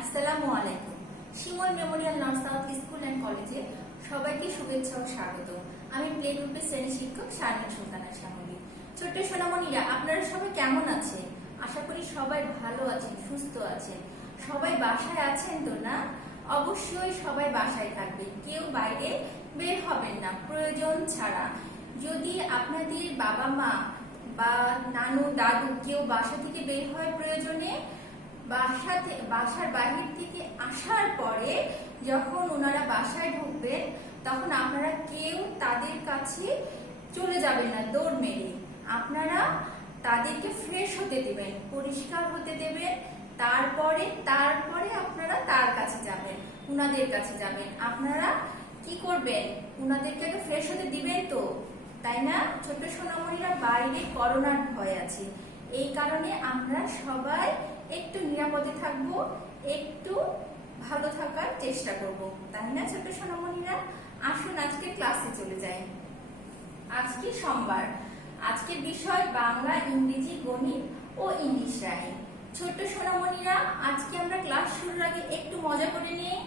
আসসালামু আলাইকুম। Shimul memorial north south school and কলেজে সবাইকে শুভেচ্ছা ও স্বাগত। আমি প্লে গ্রুপের শ্রেণী শিক্ষক শারমিন সুলতানা শামুলি। ছোট্ট সোনামণিরা, আপনারা সবাই কেমন আছেন? আশা করি সবাই ভালো আছেন, সুস্থ আছেন। সবাই বাসায় আছেন তো না? অবশ্যই সবাই বাসায় থাকবেন, কেউ বাইরে বের হবেন না প্রয়োজন ছাড়া। যদি আপনাদের বাবা মা বা নানু দাদু কেউ বাসা থেকে বের হয় প্রয়োজনে, বাসার বাহির থেকে আসার পরে যখন ওনারা বাসায় ঢুকবেন, তখন আপনারা কেউ তাদের কাছে চলে যাবেন না দৌড় মেরে। আপনারা তাদেরকে ফ্রেশ হতে দেবেন, পরিষ্কার হতে দেবেন। তারপরে আপনারা তার কাছে যাবেন, উনাদের কাছে যাবেন। আপনারা কি করবেন? উনাদেরকে আগে ফ্রেশ হতে দিবেন তো, তাই না? ছোট সোনামণিরা, বাইরে করোনার ভয় আছে, এই কারণে আমরা সবাই একটু নিরাপদে থাকবো, একটু ভালো থাকার চেষ্টা করব, তাই না ছোট সোনামণিরা? আসুন আজকে ক্লাসে চলে যাই। আজকে সোমবার, আজকের বিষয় বাংলা, ইংরেজি, গণিত ও ইংলিশ রাইম। ছোট সোনামণিরা, আজকে আমরা ক্লাস শুরুর আগে একটু মজা করে নিই।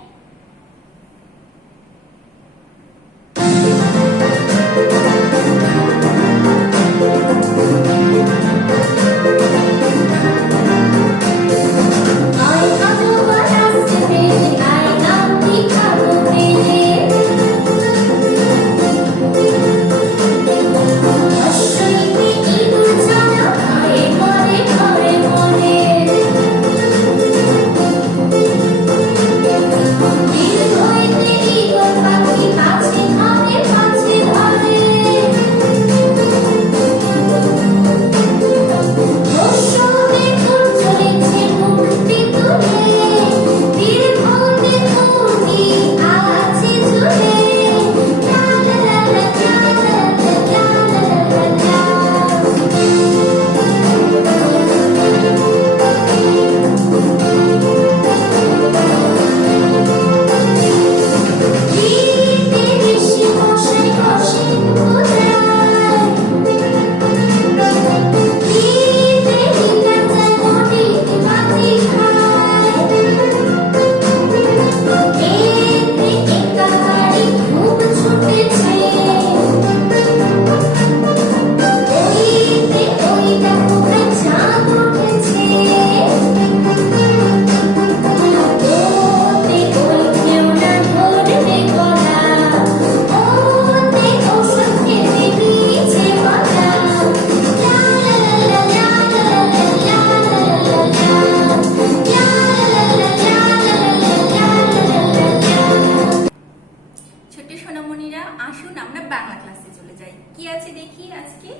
আসুন আমরা বাংলা ক্লাসে চলে যাই। কি আছে দেখি আজকে।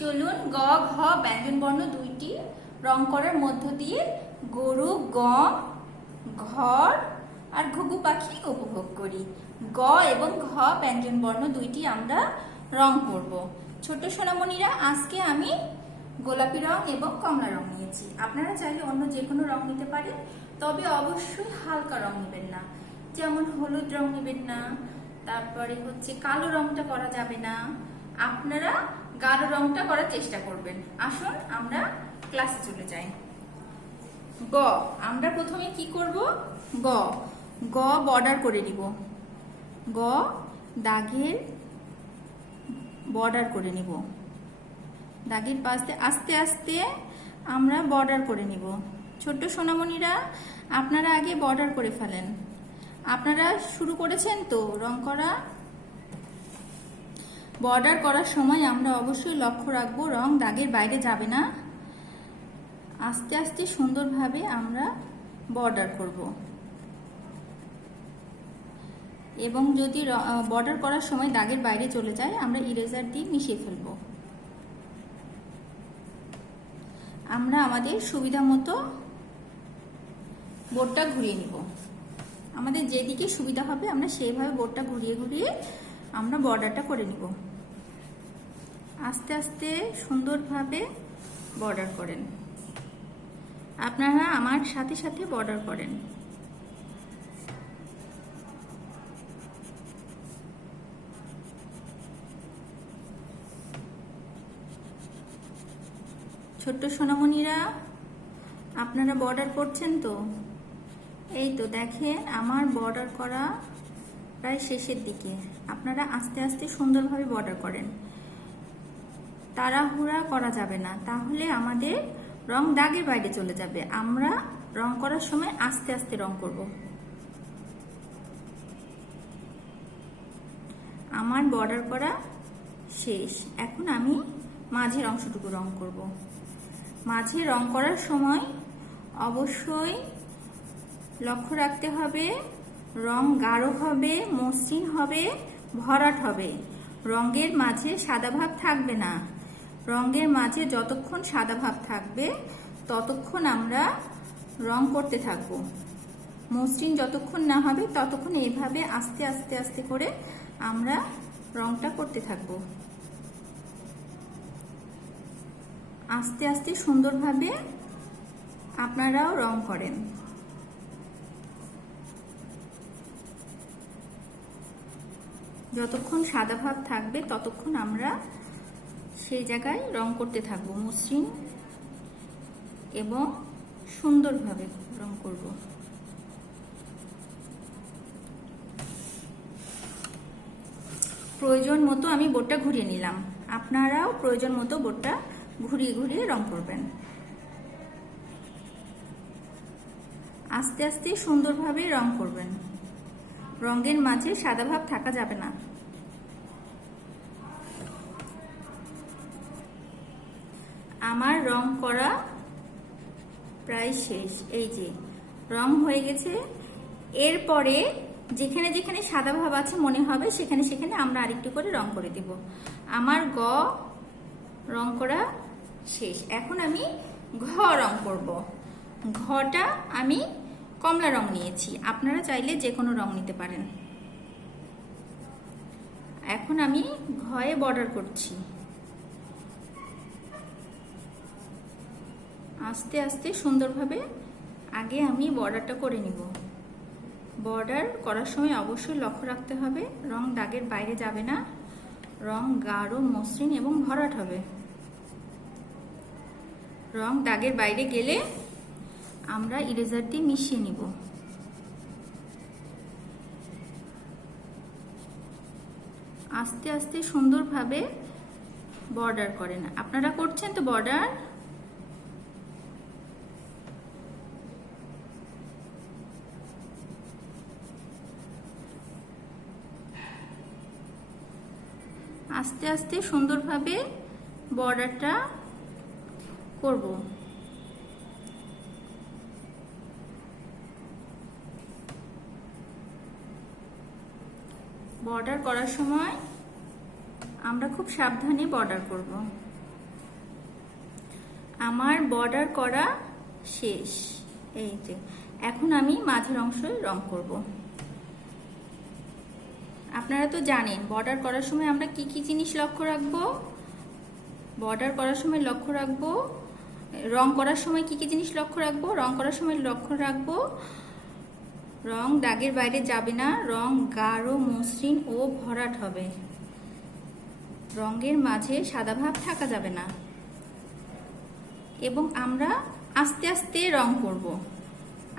চলুন, গ ঘ ব্যঞ্জন বর্ণ দুইটি রং করার মধ্য দিয়ে গরু, গম, ঘর আর ঘুঘু পাখি উপভোগ করি। গ এবং ঘ ব্যঞ্জন বর্ণ দুইটি আমরা রং করব। ছোট সোনামণিরা, আজকে আমি গোলাপি রং এবং কমলা রং নিয়েছি। আপনারা চাইলে অন্য যে কোনো রং নিতে পারেন, তবে অবশ্যই হালকা রং নেবেন না, যেমন হলুদ রং নেবেন না, তারপরে হচ্ছে কালো রংটা করা যাবে না। আপনারা গাঢ় রংটা করার চেষ্টা করবেন। আসুন আমরা ক্লাসে চলে যাই। গ, আমরা প্রথমে কি করব? গ গ বর্ডার করে নিব। গ দাগের বর্ডার করে নিব। দাগের পাশ দিয়ে আস্তে আস্তে আমরা বর্ডার করে নিব। ছোট্ট সোনামণিরা, আপনারা আগে বর্ডার করে ফেলেন। আপনারা শুরু করেছেন তো রং করা? বর্ডার করার সময় আমরা অবশ্যই লক্ষ্য রাখবো রং দাগের বাইরে যাবে না। আস্তে আস্তে সুন্দরভাবে আমরা বর্ডার করব, এবং যদি বর্ডার করার সময় দাগের বাইরে চলে যায়, আমরা ইরেজার দিয়ে মিশিয়ে ফেলব। আমরা আমাদের সুবিধা মতো বোর্ডটা ঘুরিয়ে নিব। আমাদের যেদিকে সুবিধা হবে আমরা সেইভাবে বোর্ডটা ঘুরিয়ে ঘুরিয়ে আমরা বর্ডারটা করে নিব। আস্তে আস্তে সুন্দরভাবে বর্ডার করেন। আপনারা আমার সাথে সাথে বর্ডার করেন। ছোট্ট সোনামণিরা, আপনারা বর্ডার করছেন তো? এই তো দেখেন আমার বর্ডার করা প্রায় শেষের দিকে। আপনারা আস্তে আস্তে সুন্দরভাবে বর্ডার করেন, তাড়াহুড়া করা যাবে না, তাহলে আমাদের রং দাগের বাইরে চলে যাবে। আমরা রং করার সময় আস্তে আস্তে রং করব। আমার বর্ডার করা শেষ, এখন আমি মাঝের অংশটুকু রং করব। মাঝে রং করার সময় অবশ্যই লক্ষ্য রাখতে হবে রং গাঢ় হবে, মসৃণ হবে, ভরাট হবে। রঙের মাঝে সাদা ভাব থাকবে না। রঙের মাঝে যতক্ষণ সাদা ভাব থাকবে ততক্ষণ আমরা রং করতে থাকব। মসৃণ যতক্ষণ না হবে ততক্ষণ এইভাবে আস্তে আস্তে আস্তে করে আমরা রংটা করতে থাকব। আস্তে আস্তে সুন্দরভাবে আপনারাও রং করেন। যতক্ষণ সাদা ভাব থাকবে ততক্ষণ আমরা সেই জায়গায় রং করতে থাকব, মসৃণ এবং সুন্দরভাবে রং করব। প্রয়োজন মতো আমি বোর্ডটা ঘুরিয়ে নিলাম, আপনারাও প্রয়োজন মতো বোর্ডটা ঘুরিয়ে ঘুরিয়ে রং করবেন। আস্তে আস্তে সুন্দরভাবে রং করবেন। রঙের মাঝে সাদা ভাব থাকা যাবে না। আমার রং করা প্রায় শেষ। এই যে রং হয়ে গেছে। এরপরে যেখানে যেখানে সাদা ভাব আছে মনে হবে সেখানে সেখানে আমরা আরেকটু করে রং করে দেব। আমার গ রং করা শেষ। এখন আমি ঘ রং করব। ঘটা আমি কমলা রং নিয়েছি, আপনারা চাইলে যে কোনো রং নিতে পারেন। এখন আমি ঘয়ে বর্ডার করছি। আস্তে আস্তে সুন্দরভাবে আগে আমি বর্ডারটা করে নিব। বর্ডার করার সময় অবশ্যই লক্ষ্য রাখতে হবে রং দাগের বাইরে যাবে না, রং গাঢ়, মসৃণ এবং ভরাট হবে। রং দাগের বাইরে গেলে আমরা ইরেজার দিয়ে মিশিয়ে নিব। আস্তে আস্তে সুন্দরভাবে বর্ডার করেন। আপনারা করছেন তো বর্ডার? আস্তে আস্তে সুন্দরভাবে বর্ডারটা করব। বর্ডার করার সময় আমরা খুব সাবধানে বর্ডার করব। আমার বর্ডার করা শেষ। এই যে এখন আমি মাঝের অংশে রং করব। আপনারা তো জানেন বর্ডার করার সময় আমরা কি কি জিনিস লক্ষ্য রাখবো। বর্ডার করার সময় লক্ষ্য রাখবো, রং করার সময় কি কি জিনিস লক্ষ্য রাখবো। রং করার সময় লক্ষ্য রাখবো রং দাগের বাইরে যাবে না, রং গাঢ়, মসৃণ ও ভরাট হবে। রঙের মাঝে সাদা ভাব থাকা যাবে না এবং আমরা আস্তে আস্তে রং করব।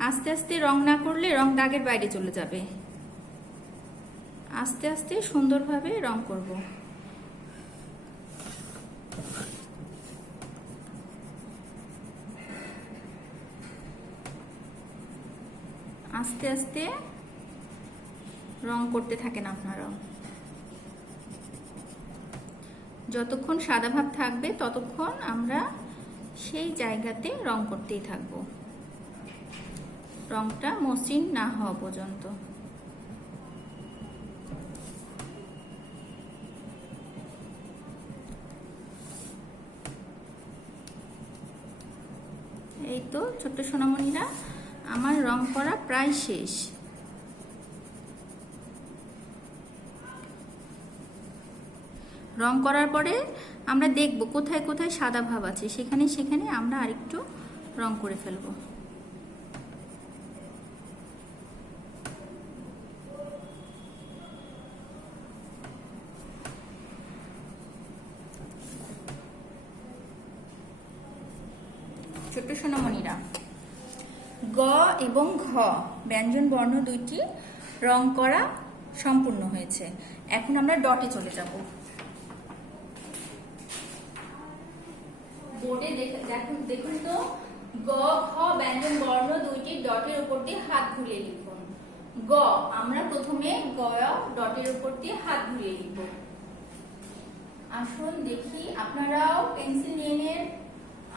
আস্তে আস্তে রং না করলে রং দাগের বাইরে চলে যাবে। আস্তে আস্তে সুন্দরভাবে রং করব। আস্তে আস্তে রং করতে থাকেন আপনারা। যতক্ষণ সাদা ভাব থাকবে ততক্ষণ আমরা সেই জায়গাতে রং করতেই থাকব, রংটা মসৃণ না হওয়া পর্যন্ত। এই তো ছোট্ট সোনামণিরা, আমার রং করা প্রায় শেষ। রং করার পরে আমরা দেখব কোথায় কোথায় সাদা ভাব আছে, সেখানে সেখানে আমরা আরেকটু রং করে ফেলব। ছোট্ট সোনামণিরা, গ এবং ঘ ব্যঞ্জন বর্ণ দুইটি রং করা সম্পূর্ণ হয়েছে। এখন আমরা ডটে চলে যাব। বোর্ডে দেখুন তো, গ ঘ ব্যঞ্জন বর্ণ দুইটি ডটের উপর দিয়ে হাত ঘুরিয়ে লিখুন। গ আমরা প্রথমে গ ডটের উপর দিয়ে হাত ঘুরিয়ে লিখব। আসুন দেখি, আপনারাও পেন্সিল নিয়ে নেন,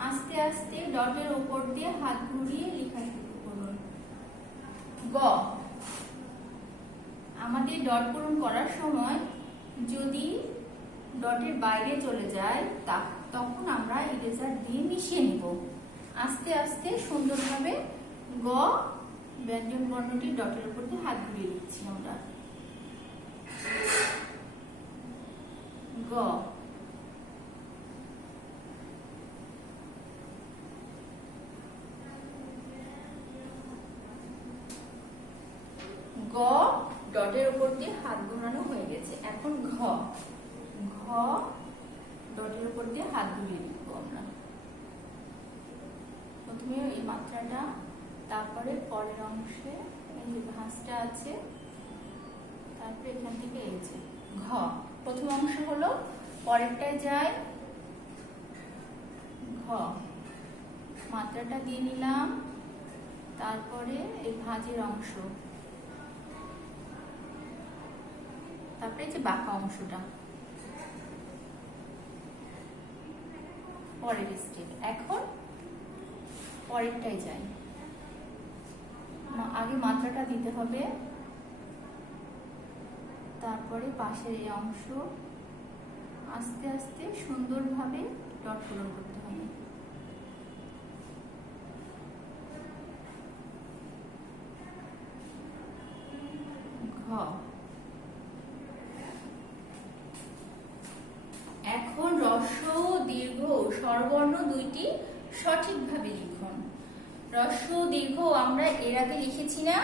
আস্তে আস্তে ডটের উপর দিয়ে হাত ঘুরিয়ে লেখা শুরু করুন। গ আমাদের ডট পূরণ করার সময় যদি ডটের বাইরে চলে যায় তখন আমরা ইরেজার দিয়ে মিশিয়ে নিব। আস্তে আস্তে সুন্দরভাবে গ ব্যঞ্জন বর্ণটি ডটের উপর দিয়ে হাত ঘুরিয়ে লিখছি আমরা। গ গ ডটের উপর দিয়ে হাত ঘোরানো হয়ে গেছে। এখন ঘ ঘ ডটের উপর দিয়ে হাত ঘুরিয়ে লিখবো আমরা। প্রথমে এই মাত্রাটা, তারপরে পরের অংশে এই যে ভাঁজটা আছে, তারপরে এখান থেকে এই যে ঘ প্রথম অংশ হলো, পরেরটায় যায় ঘ, মাত্রাটা দিয়ে নিলাম, তারপরে এই ভাঁজের অংশ, তারপরে যে বাঁকা অংশটা পরের স্টেপ। এখন পরেরটাই যাই, আগে মাত্রাটা দিতে হবে, তারপরে পাশের এই অংশ আস্তে আস্তে সুন্দরভাবে ডট পূরণ করতে হবে। ঘ এখন হ্রস্ব দীর্ঘ স্বরবর্ণ দুইটি সঠিকভাবে লিখুন। হ্রস্ব দীর্ঘ আমরা এর আগে লিখেছি না,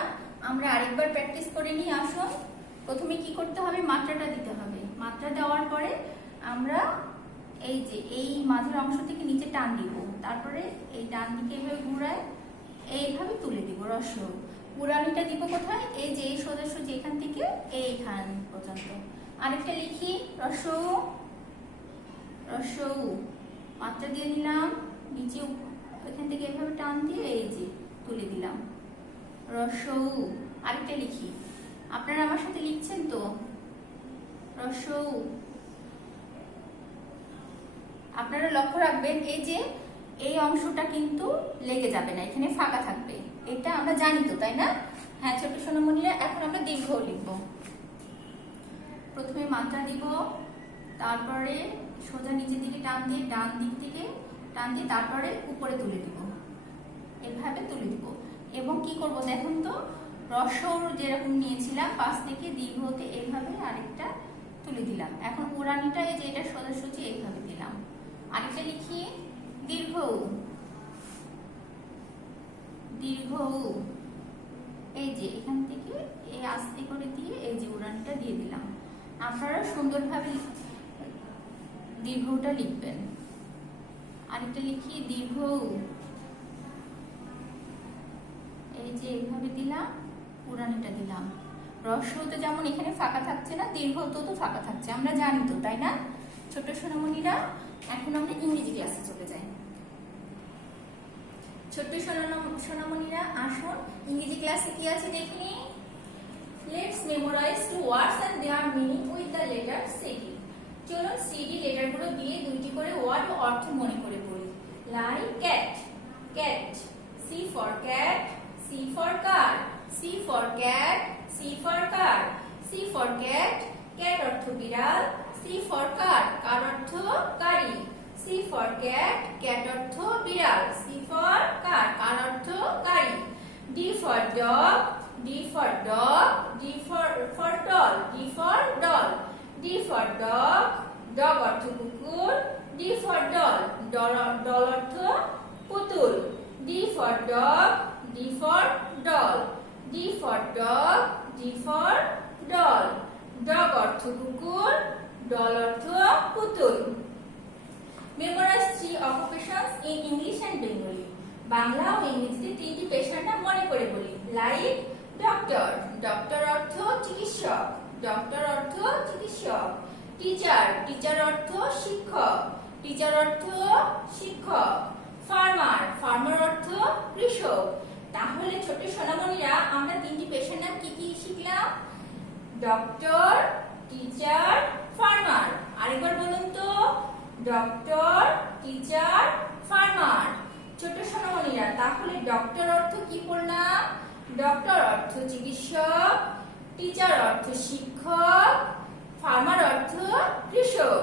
আমরা আরেকবার প্র্যাকটিস করে নিই। আসুন, প্রথমে কি করতে হবে, মাত্রাটা দিতে হবে। মাত্রা দেওয়ার পরে আমরা এই যে এই মাঝের অংশ থেকে নিচে টান দিব, তারপরে এই ডান দিকে এইভাবে ঘুরায় এইভাবে তুলে দিব। হ্রস্ব পুরানিটা দিব কোথায়, এই যে এই সোজাসুজি এখান থেকে এইখান পর্যন্ত। আরেকটা লিখি, হ্রস্ব হ্রস্ব মাত্রা দিয়ে নিলাম, নিচে এখান থেকে এভাবে টান দিয়ে এই যে তুলে দিলাম। হ্রস্ব আরেকটা লিখি, আপনারা আমার সাথে লিখছেন তো? হ্রস্ব। আপনারা লক্ষ্য রাখবেন এই যে এই অংশটা কিন্তু লেগে যাবে না, এখানে ফাঁকা থাকবে। এটা আমরা জানি তো, তাই না? হ্যাঁ ছোট সোনামণিরা, এখন আমরা দীর্ঘ লিখব। প্রথমে মাত্রা দিব, তারপরে সোজা নিচের দিকে টান দিয়ে ডান দিক থেকে টান দিয়ে তারপরে উপরে তুলে দিব, এভাবে তুলে দিব। এবং কি করব দেখুন তো, হ্রস্ব যেরকম নিয়েছিলাম পাশ থেকে দীর্ঘতে এইভাবে আরেকটা তুলে দিলাম। এখন উড়ানিটা এই যে এটা সোজাসুজি এইভাবে দিলাম। আরেকটা লিখি, দীর্ঘ দীর্ঘ, এই যে এখান থেকে এই আস্তে করে দিয়ে এই যে উড়ানিটা দিয়ে দিলাম। আপনারা সুন্দরভাবে দীর্ঘটা লিখবেন। আরেকটা লিখি, দীর্ঘ, এই যে এইভাবে দিলাম, পুরানিটা দিলাম। হ্রস্বতে যেমন এখানে ফাঁকা থাকছে না, দীর্ঘতেও তো ফাঁকা থাকছে, আমরা জানি তো, তাই না ছোট সোনামণিরা? এখন আমরা ইংরেজি ক্লাসে চলে যাই। ছোট্ট সোনামণিরা আসুন, ইংরেজি ক্লাসে কি আছে দেখি। Let's memorize two words and their meaning with the letter C D. চলুন সিডি লেটারগুলো দিয়ে দুইটি করে ওয়ার্ড ও অর্থ মনে করে পড়ি। Like cat, cat, C for cat, C for car, C for cat, C for car, C for cat, cat অর্থ বিড়াল, সি ফর কার, কার অর্থ গাড়ি, সি ফর ক্যাট, ক্যাট অর্থ বিড়াল, সি ফর কার, কার অর্থ গাড়ি। D for dog, D for dog, D for doll, D for doll, D for dog, dog অর্থ কুকুর, ডি ফর ডল, ডল অর্থ পুতুল, D for dog, D for doll, D for dog, D for doll, dog অর্থ কুকুর, doll অর্থ পুতুল। Memorize 3 occupations in English and Bengali. Bangla ও ইংরেজিতে তিনটি পেশার নাম মনে করে বলি। লাইক ডক্টর, ডক্টর অর্থ চিকিৎসক, ডক্টর অর্থ চিকিৎসক। টিচার, টিচার অর্থ শিক্ষক, টিচার অর্থ শিক্ষক। ফার্মার, ফার্মার অর্থ কৃষক। তাহলে ছোট সোনামণিরা আমরা তিনটি পেশার নাম কি কি শিখলাম? Doctor, teacher, farmer. আরেকবার বলুন তো, ডক্টর, টিচার, ফার্মার। ছোট সোনামণিরা তাহলে ডক্টর অর্থ কি পড়লাম? ডক্টর অর্থ চিকিৎসক, টিচার অর্থ শিক্ষক, ফার্মার অর্থ কৃষক।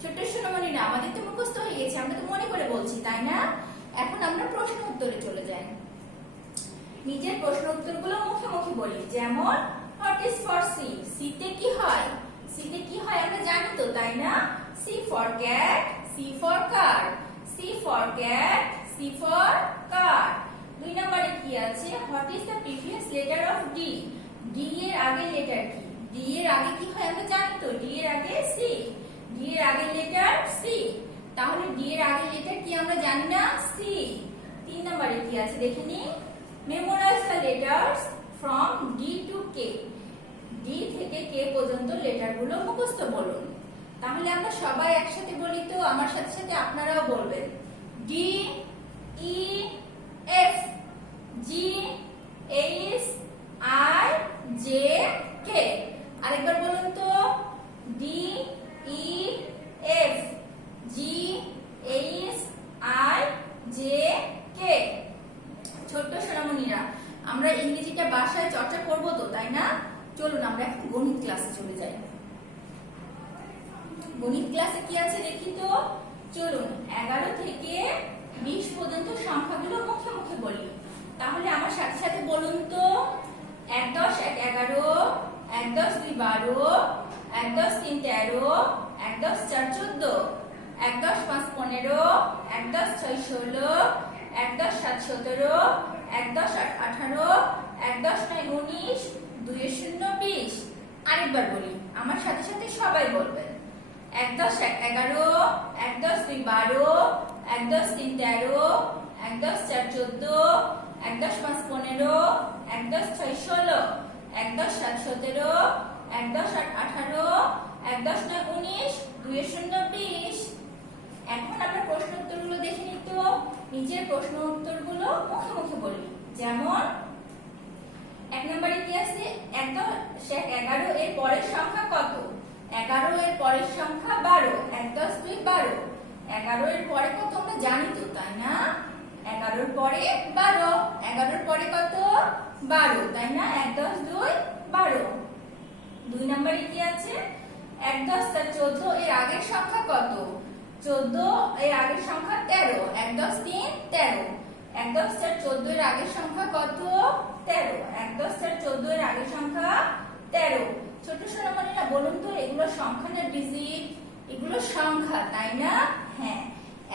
ছোট সোনামণিরা আমাদের তো মুখস্থ হয়ে গেছে, আমরা তো মনে করে বলছি, তাই না? এখন আমরা প্রশ্ন উত্তরে চলে যাই। নিজের প্রশ্ন উত্তরগুলো মুখে মুখে বলি। যেমন হোয়াট ইজ ফর সি, সিতে কি হয়? সিতে কি হয় আমরা জানি তো, তাই না? C for cat, C for car, C for cat, C for car. 2 নম্বরে কি আছে? What is the previous letter of D, D এর আগের লেটার কি? ডি এর আগে কি হয় আমরা জানি তো, ডি এর আগে সি, ডি এর আগের লেটার সি। তাহলে ডি এর আগের লেটার কি আমরা জানি না? সি। 3 নম্বরে কি আছে দেখে নিই। Memorize the letters from D to K, D থেকে কে পর্যন্ত লেটারগুলো মুখস্থ বলুন। তাহলে আমরা সবাই একসাথে বলি তো, আমার সাথে সাথে আপনারাও বলবেন। D, E, F, G, H, I, J, K. আরেকবার বলুন তো, D, E, F, G, H, I, J, K. ছোট্ট সোনামণিরা আমরা ইংরেজিটা বাসায় চর্চা করব তো, তাই না? চলুন আমরা এখন গণিত ক্লাসে চলে যাই। গণিত ক্লাসে কি আছে দেখি তো। চলুন 11 থেকে 20 পর্যন্ত সংখ্যাগুলো মুখে মুখে বলি। তাহলে আমার সাথে সাথে বলুন তো। 1 10 1 11, 1 10 2 12, 1 10 3 13, 1 10 4 14, 1 10 5 15, 1 10 6 16, 1 10 7 17, 1 10 8 18, 1 10 9 19, 2 0 20। আরেকবার বলি, আমার সাথে সাথে সবাই বলবেন। 1 10 1 11, 1 10 2 12, 1 10 3 13, 1 10 4 14, 1 10 5 15, 1 10 6 16, 1 10 7 17, 1 10 8 18, 1 10 9 19, 2 0 20। এখন আমরা প্রশ্ন উত্তরগুলো দেখে নিই তো। নিজের প্রশ্ন উত্তরগুলো মুখে মুখে বলি। যেমন 1 নম্বরে কি আছে? 1 10 1 11 এর পরের সংখ্যা কত? 11 এর পরের সংখ্যা 12, 1 10 2 12। 11 এর পরে কত আমরা জানি তো, তাই না? 11 এর পরে 12, 11 এর পরে কত? 12, তাই না? 1 10 2 12। 2 নম্বরে কি আছে? 1 10 4 14 এর আগের সংখ্যা কত? 14 এর আগের সংখ্যা 13, 1 10 3 13। 1 10 4 14 এর আগের সংখ্যা কত? 13, 1 10 4 14 এর আগের সংখ্যা 13। ছোট সোনামণিরা বলুন তো, এগুলো সংখ্যা না ডিজিট? এগুলো সংখ্যা, তাই না? হ্যাঁ।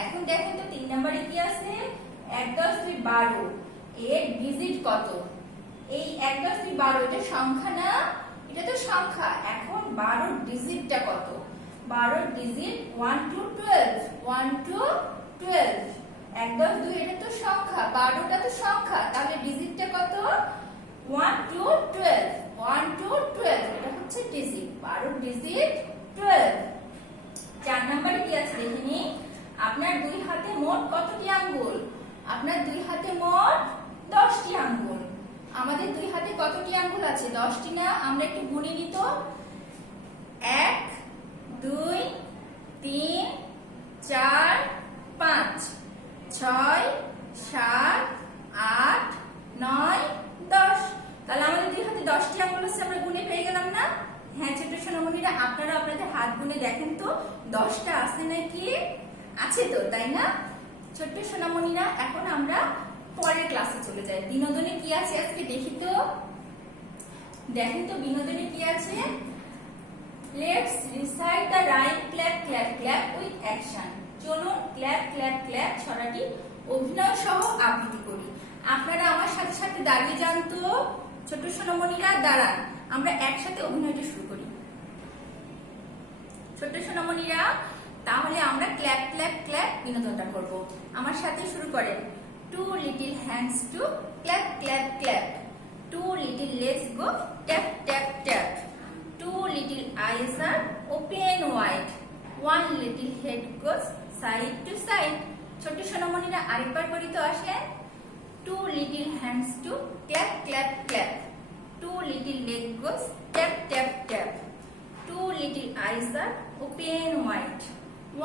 এখন দেখেন তো 3 নম্বরে কি আছে? 1 10 2 12 এর ডিজিট কত? এই 1 10 2 12 এটা সংখ্যা না? এটা তো সংখ্যা। এখন 12 ডিজিটটা কত? 12 ডিজিট 1 to 12, 1 to 12। 1 10 2 এটা তো সংখ্যা, 12টা তো সংখ্যা, তাহলে ডিজিটটা কত? 1 to 12, 1 to 12 এটা হচ্ছে ডিজিট। 12 ডিজিট 12। 4 নম্বরে কি আছে দেখে নিই। আপনার দুই হাতে মোট কতটি আঙ্গুল? আপনার দুই হাতে মোট 10টি আঙ্গুল। আমাদের দুই হাতে কতটি আঙ্গুল আছে? 10টি না? আমরা একটু গুনে নিই তো। 1 2 3 4 5 6 7 8 9 10। তাহলে আমাদের দুই হাতে 10টি আঙ্গুল আছে, আমরা গুনে পেয়ে গেলাম না? হ্যাঁ ছোট সোনামণিরা আপনারা আপনাদের হাত গুনে দেখেন তো 10টা আছে নাকি? আছে তো, তাই না? ছোট্ট সোনামণিরা এখন আমরা পরের ক্লাসে চলে যাই। বিনোদনে কি আছে আজকে দেখি তো। দেখেন তো বিনোদনে কি আছে। Let's recite the rhyme clap clap clap with action. চলুন clap clap clap ছড়াটি অভিনয় সহ আবৃত্তি করি। আপনারা আমার সাথে সাথে দাঁড়িয়ে যান তো। ছোট সোনামণিরা দাঁড়ান, আমরা একসাথে অভিনয়টা শুরু করি। ছোট সোনামণিরা তাহলে আমরা ক্ল্যাপ ক্ল্যাপ ক্ল্যাপ বিনোদনটা করব। আমার সাথে শুরু করেন। Two little hands to clap, clap, clap. Two little legs go tap, tap, tap. Two little eyes are open wide. One little head goes side to side. ছোট সোনামণিরা আরেকবার করি তো আসেন। Two little hands to clap, clap, clap. Two little legs goes tap, tap, tap. Two little eyes are open wide.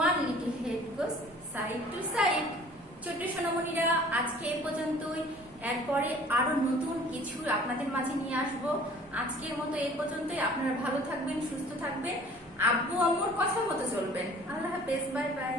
One little head goes side to side. ছোট সোনামণিরা আজকে এ পর্যন্তই। এরপরে আরো নতুন কিছু আপনাদের মাঝে নিয়ে আসব। আজকের মতো এ পর্যন্তই। আপনারা ভালো থাকবেন, সুস্থ থাকবেন, আব্বু আম্মুর কথা মতো চলবেন। আল্লাহ হাফেজ, বাই বাই।